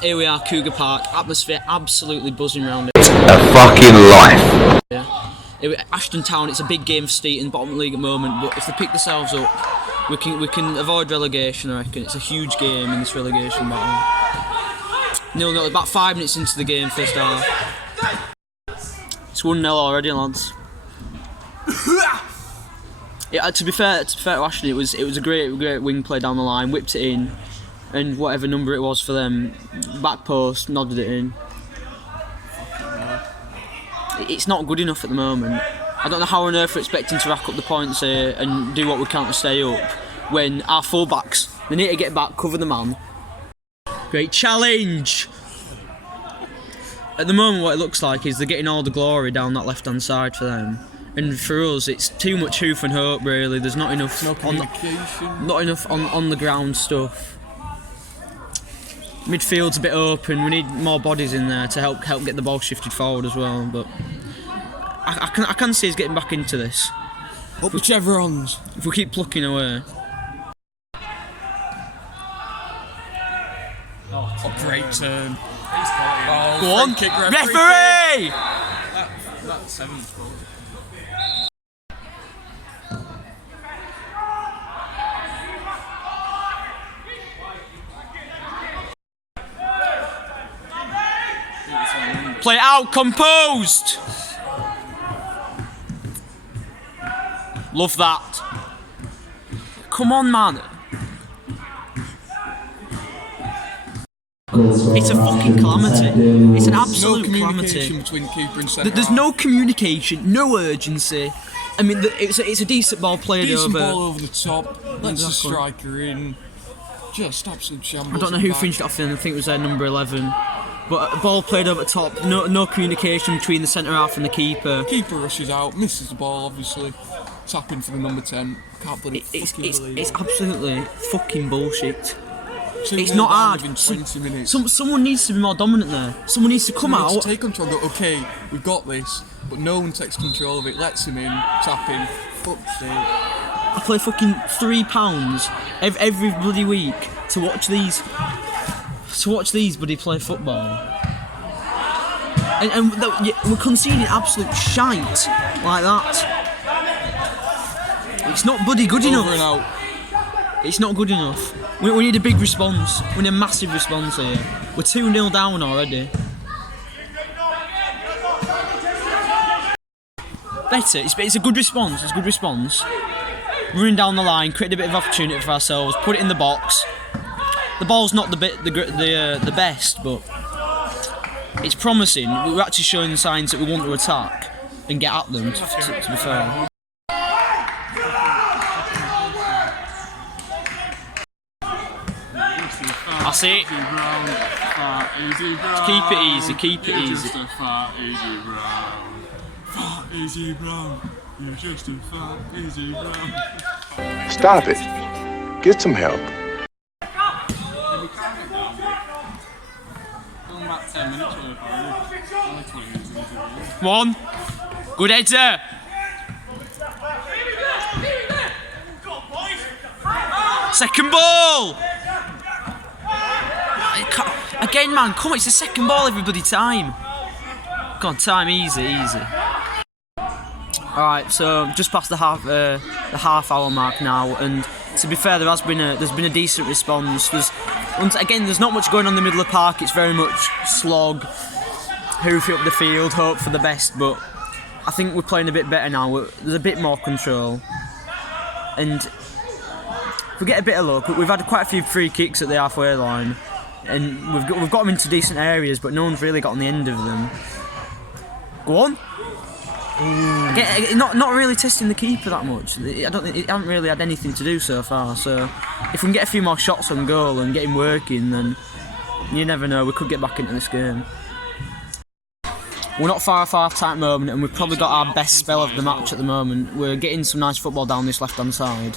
Here we are, Cougar Park. Atmosphere absolutely buzzing around it. A fucking life. Yeah. Ashton Town, it's a big game for Steeton, bottom league at the moment, but if they pick themselves up, we can avoid relegation, I reckon. It's a huge game in this relegation battle. 0-0, about 5 minutes into the game, first half. It's 1-0 already, lads. Yeah, to be fair to Ashton, it was a great wing play down the line, whipped it in, and whatever number it was for them, back post, nodded it in. It's not good enough at the moment. I don't know how on earth we're expecting to rack up the points here and do what we can to stay up when our full-backs, they need to get back, cover the man. Great challenge! At the moment what it looks like is they're getting all the glory down that left-hand side for them. And for us it's too much hoof and hope really, there's not enough on the ground stuff. Midfield's a bit open, we need more bodies in there to help get the ball shifted forward as well, but I can see us getting back into this. Up the chevrons! If we keep plucking away. Oh, a great turn. Oh, go on! Kick, referee! That's 7th goal. Play it out, composed! Love that. Come on, man. It's a fucking calamity. It's an absolute calamity. Between keeper and centre. There's no communication, no urgency. I mean, it's a decent ball played over. Decent ball over the top. Lets the striker in. Just absolute shambles. I don't know who finished it off in. I think it was number 11. But a ball played over top, no communication between the centre half and the keeper. Keeper rushes out, misses the ball obviously. Tapping for the number 10. Can't believe it's absolutely fucking bullshit. It's not hard. Within 20 minutes. Someone needs to be more dominant there. Someone needs to come out. Take control and go, okay, we've got this. But no one takes control of it, lets him in, tapping. Fuck's sake. I play fucking £3 every bloody week to watch these buddy play football. And we're conceding absolute shite like that. It's not bloody good enough. Over and out. It's not good enough. We need a big response. We need a massive response here. We're 2-0 down already. Better. It's a good response. It's a good response. Running down the line, creating a bit of opportunity for ourselves. Put it in the box. The ball's not the best, but it's promising. We're actually showing signs that we want to attack and get at them. To be fair. That's it. Keep it easy, keep it easy. Easy brown. You're just a fat, easy brown. Stop it. Get some help. Come on. Good header. Second ball. Again, man, come on, it's the second ball every bloody time. Go on, time, easy. Alright, so just past the half hour mark now, and to be fair, there's been a decent response. There's not much going on in the middle of the park. It's very much slog, hoof it up the field, hope for the best. But I think we're playing a bit better now. There's a bit more control, and if we get a bit of luck, we've had quite a few free kicks at the halfway line, and we've got them into decent areas, but no one's really got on the end of them. Go on. Again, not really testing the keeper that much. I don't think it hasn't really had anything to do so far. So if we can get a few more shots on goal and get him working, then you never know. We could get back into this game. We're not far off half-time moment, and we've probably got our best spell of the match at the moment. We're getting some nice football down this left-hand side.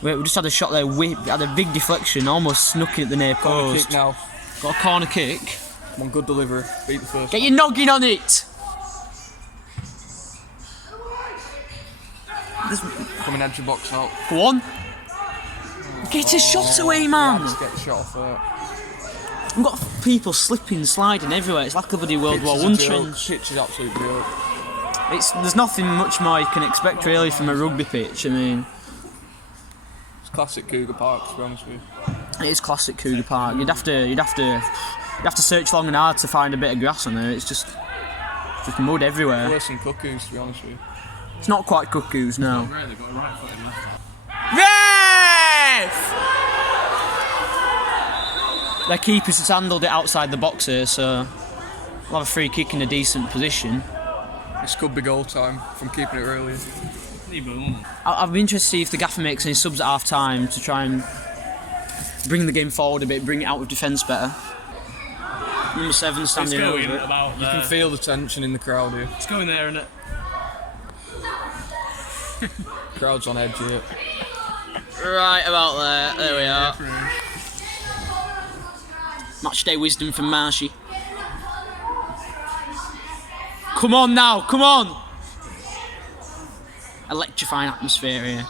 We just had a shot there, had a big deflection, almost snuck in at the near post. Kick now. Got a corner kick. One good delivery. Beat the first. Get your noggin on it. Coming edge of box out. Go on. Get a shot away, man. Just get the shot off there. we've got people slipping, sliding everywhere. It's like a bloody World War I trench. Pitch is absolute joke. There's nothing much more you can expect really from a rugby pitch. I mean, It's classic Cougar Park, to be honest with you. it is classic Cougar Park. You'd have to search long and hard to find a bit of grass on there. It's just mud everywhere. Worse than Cuckoos, to be honest with you. It's not quite Cuckoos, no. Really got a right foot in left. Ref! Their keepers has handled it outside the box here, so we'll have a free kick in a decent position. This could be goal time from keeping it earlier. I'd be interested to see if the gaffer makes any subs at half time to try and bring the game forward a bit, bring it out with defence better. Number 7 standing over it. About You can feel the tension in the crowd here. It's going there, isn't it? Crowd's on edge here. Right about there. There we are. Matchday wisdom from Marshy. Come on now, come on! Electrifying atmosphere here.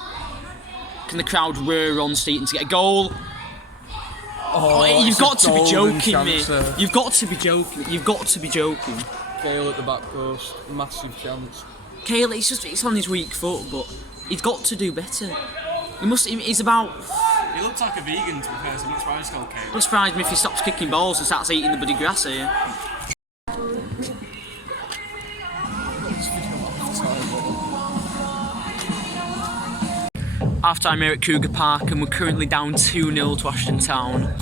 Can the crowd roar on Steeton to get a goal? Oh, you've got to be joking me. You've got to be joking. You've got to be joking. Kale at the back post, massive chance. Kale, it's on his weak foot, but he's got to do better. He's about... He looks like a vegan, to be fair, so I'm not surprised he's called Kale. Wouldn't surprise me if he stops kicking balls and starts eating the bloody grass here. Half time here at Cougar Park, and we're currently down 2-0 to Ashton Town.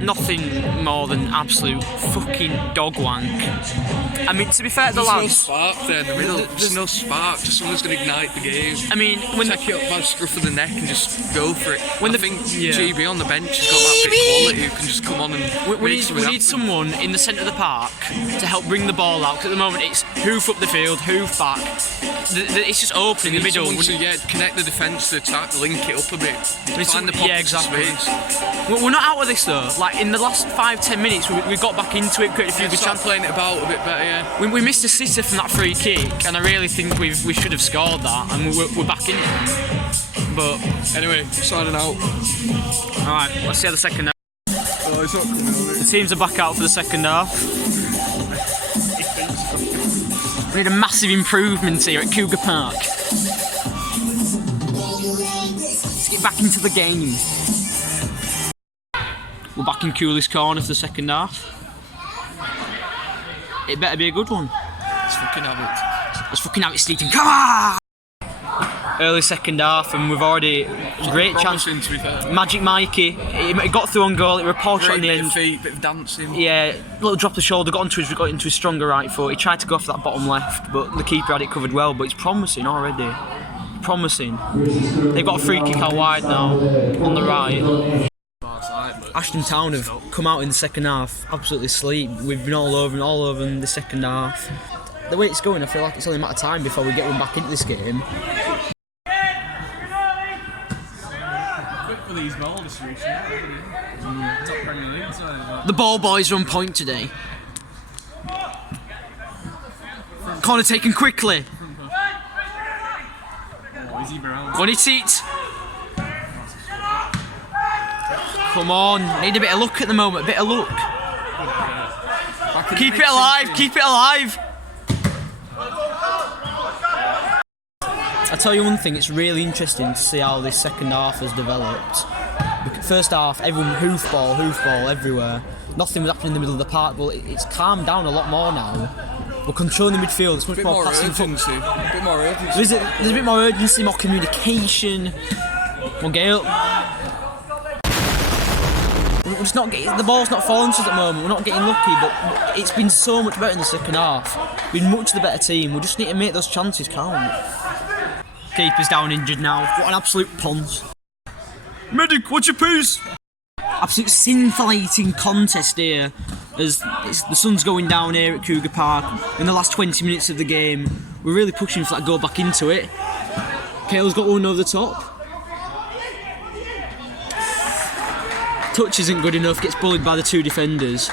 Nothing more than absolute fucking dog wank. I mean, to be fair to the lads, There's no spark there in the middle. There's no spark. Just someone's going to ignite the game. I mean, when Take it up by the scruff of the neck and just go for it. When I the- think yeah. GB on the bench has got that bit of quality who can just come on and we make need, something we happen. need someone in the centre of the park to help bring the ball out. Because at the moment it's hoof up the field, hoof back. It's just open in the middle. Someone to, connect the defence to attack, link it up a bit. Find the pockets Yeah, of exactly. space. We're not out of this though. Like in the last 5-10 minutes, we got back into it, created a few good Start chances. playing it about a bit better, yeah. We missed a sitter from that free kick, and I really think we should have scored that, and we're back in it. But Anyway, signing out. all right, let's see how the second half. Oh, it's not coming on The teams are back out for the second half. We need a massive improvement here at Cougar Park. Let's get back into the game. We're back in Cooley's corner for the second half. It better be a good one. Let's fucking have it. Let's fucking have it, Steeton. Come on! Early second half, and we've already great chance. Promising, to be fair. Magic Mikey, he got through on goal. It was a poor shot in the Great bit end. of feet, bit of dancing. Yeah, little drop of the shoulder, got into his stronger right foot. He tried to go for that bottom left, but the keeper had it covered well. But it's promising already. Promising. They've got a free kick out wide now on the right. Ashton Town have come out in the second half absolutely asleep. We've been all over in the second half. The way it's going, I feel like it's only a matter of time before we get one back into this game. Quick for these ball distribution. Top Premier League side. The ball boys are on point today. Corner taken quickly. Oh, Izzy Brown. Won it. Come on, need a bit of luck at the moment, a bit of luck. Keep it alive, keep it alive. I tell you one thing, it's really interesting to see how this second half has developed. First half, everyone hoof ball everywhere. Nothing was happening in the middle of the park, but it's calmed down a lot more now. We're controlling the midfield, it's much Bit more more passing. urgency. A bit more urgency. There's a bit more urgency, more communication. Come on, Gale. We're just not getting, the ball's not falling to us at the moment, we're not getting lucky, but it's been so much better in the second half. Been much the better team, we just need to make those chances count. Keeper's down injured now, what an absolute ponce. Medic, what's your piece? Absolute scintillating contest here, as the sun's going down here at Cougar Park. In the last 20 minutes of the game, we're really pushing for that goal back into it. Kale's got one over the top. Touch isn't good enough, gets bullied by the two defenders.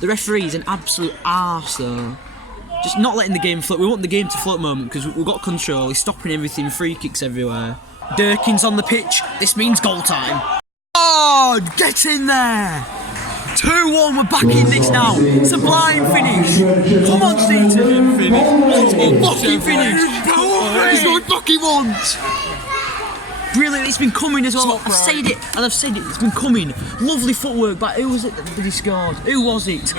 The referee's an absolute arse though. Just not letting the game float. We want the game to float at the moment because we've got control. He's stopping everything, free kicks everywhere. Durkin's on the pitch, this means goal time. Oh! on, get in there. 2-1, we're back in this now. Sublime finish. Come on, Steeton. Fucking finish. It's what I fucking want. Brilliant, it's been coming as well. I've said it, and I've said it, it's been coming. Lovely footwork, but who was it that he scored? Who was it?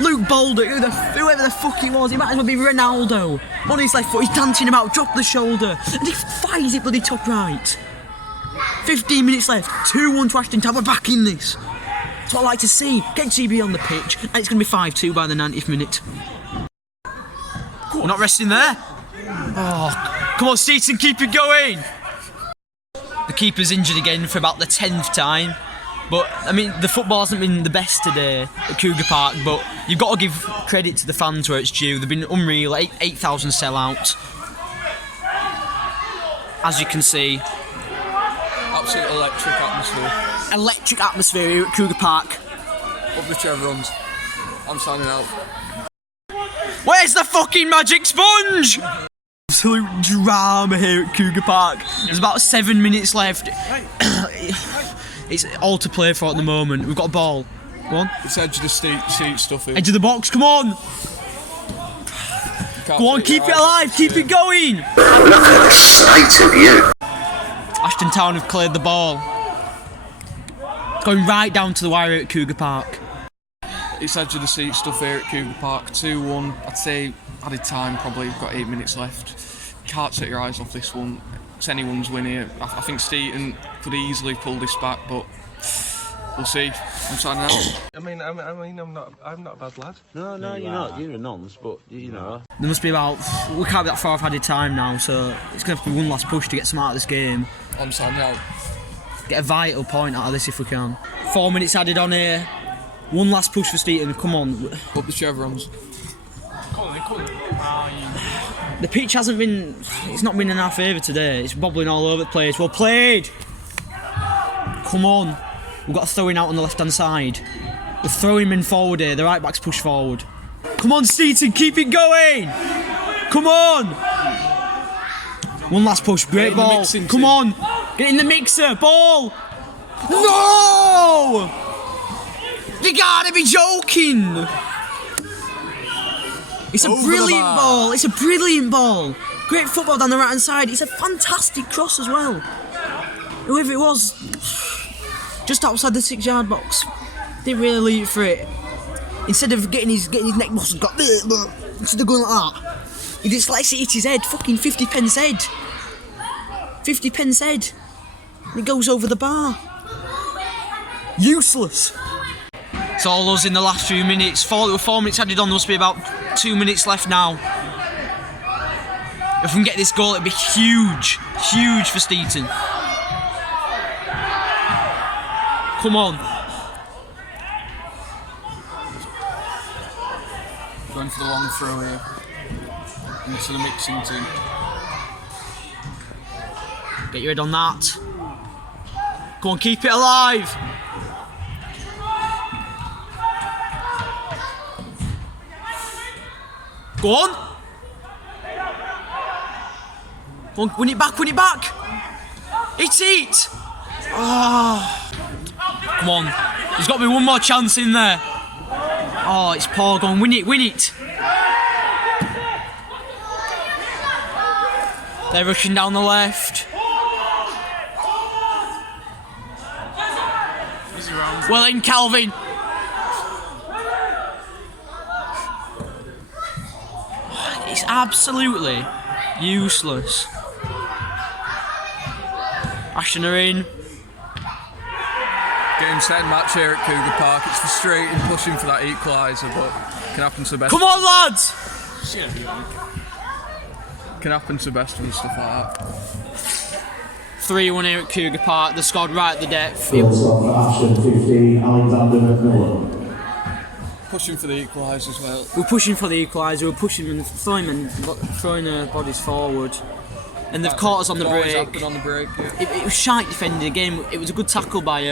Luke Baldock, whoever the fuck it was. It might as well be Ronaldo. On his left foot, he's dancing about, drop the shoulder, and he fires it bloody top right. 15 minutes left, 2-1 to Ashton Town, we're back in this. That's what I like to see. Get GB on the pitch, and it's going to be 5-2 by the 90th minute. We're not resting there. Oh, come on, Steeton, keep it going. The keeper's injured again for about the 10th time. But, I mean, the football hasn't been the best today at Cougar Park, but you've got to give credit to the fans where it's due. They've been unreal, 8,000 sellout. As you can see. Absolute electric atmosphere. Electric atmosphere here at Cougar Park. Of the Chevrons. I'm signing out. Where's the fucking magic sponge? Absolute drama here at Cougar Park. There's about 7 minutes left. It's all to play for at the moment. We've got a ball. Go on. It's edge of the seat stuff here. Edge of the box, come on. Go on, keep it alive, keep it going. Look at the sight of you. Ashton Town have cleared the ball. It's going right down to the wire here at Cougar Park. It's edge of the seat stuff here at Cougar Park. 2-1. I'd say added time, probably. We've got 8 minutes left. Can't take your eyes off this one. It's anyone's win here. I think Steeton could easily pull this back, but we'll see. I'm signing out. I'm not a bad lad. No, you're not. You're a nonce, but you know. There must be about, we can't be that far off added time now, so it's going to have to be one last push to get some out of this game. I'm signing out. Get a vital point out of this if we can. 4 minutes added on here. One last push for Steeton, come on. Up the Chevrons. The pitch hasn't been, it's not been in our favour today. It's bobbling all over the place. Well played. Come on. We've got a throwing out on the left-hand side. We're throwing him in forward here. The right back's push forward. Come on, Steeton, keep it going. Come on. One last push. Great ball. Come on. Get in the mixer. Ball. No! You gotta be joking. It's a brilliant ball. It's a brilliant ball. Great football down the right-hand side. It's a fantastic cross as well. Whoever it was, just outside the 6-yard box, didn't really leave for it. Instead of getting his neck muscles, got instead of going like that, he just lets it hit his head. Fucking 50 pence head. 50 pence head. And it goes over the bar. Useless. It's all us in the last few minutes. 4 minutes added on. There must be about 2 minutes left now. If we can get this goal, it'd be huge. Huge for Steeton. Come on. Going for the long throw here. Into the mixing team. Get your head on that. Go on, keep it alive. Go on. Go on, win it back, win it back. It's it. Oh. Come on. There's got to be one more chance in there. Oh, it's poor. Go on, win it, win it. They're rushing down the left. Well in, Calvin. It's absolutely useless. Ashton are in. Game, set, and match here at Cougar Park. It's frustrating pushing for that equaliser, but it can happen to the best. Come on, lads! Can happen to the best of us, stuff like that. 3-1 here at Cougar Park. They scored right at the depth. ASHTON 15, Alexander McMillan. Pushing for the equaliser as well. We're pushing for the equaliser. We're pushing and throwing their bodies forward. And they've caught us on the break. On the break, yeah. It was shite defending again. It was a good tackle by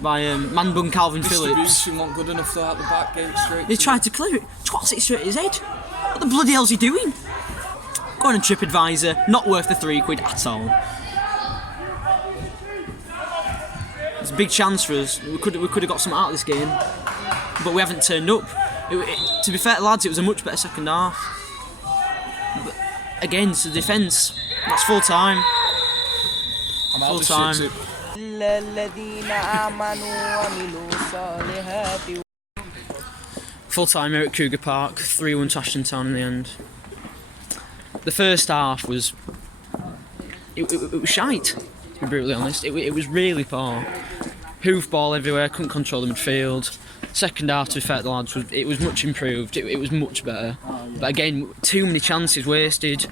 man bun Calvin Phillips. Distribution wasn't good enough though at the back gate straight. They tried to clear it. Twats it straight at his head. What the bloody hell's he doing? Go on and TripAdvisor. Not worth the £3 at all. It's a big chance for us. We could have got something out of this game, but we haven't turned up. To be fair to lads, it was a much better second half. But again, it's the defence. That's full time. I'm out Full of the time. shit. Full time here at Cougar Park. 3-1 to Ashton Town in the end. The first half was it was shite, to be brutally honest. It was really poor. Hoof ball everywhere, couldn't control the midfield. Second half, to be fair to the lads, it was much improved. It was much better. But again, too many chances wasted.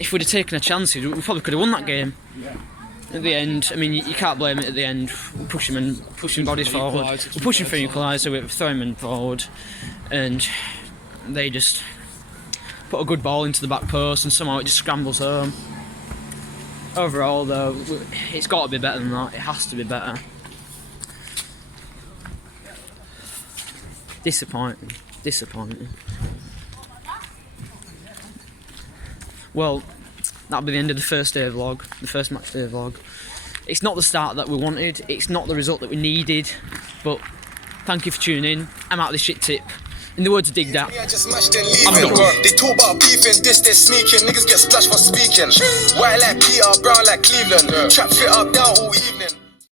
If we'd have taken a chance, we probably could have won that game. At the end, I mean, you can't blame it at the end. We're pushing bodies forward. We're pushing for an equaliser, we're throwing them forward. And they just put a good ball into the back post and somehow it just scrambles home. Overall though, it's got to be better than that. It has to be better. Disappointing. Well, that'll be the end of the first day vlog, the first match day vlog. It's not the start that we wanted, it's not the result that we needed, but thank you for tuning in. I'm out of this shit tip. In the words of Dig That, Yeah, just matched and leaving. They talk about beefing, this they sneaking. Niggas get splashed for speaking. White like Peter, brown like Cleveland. Trap fit up down all evening.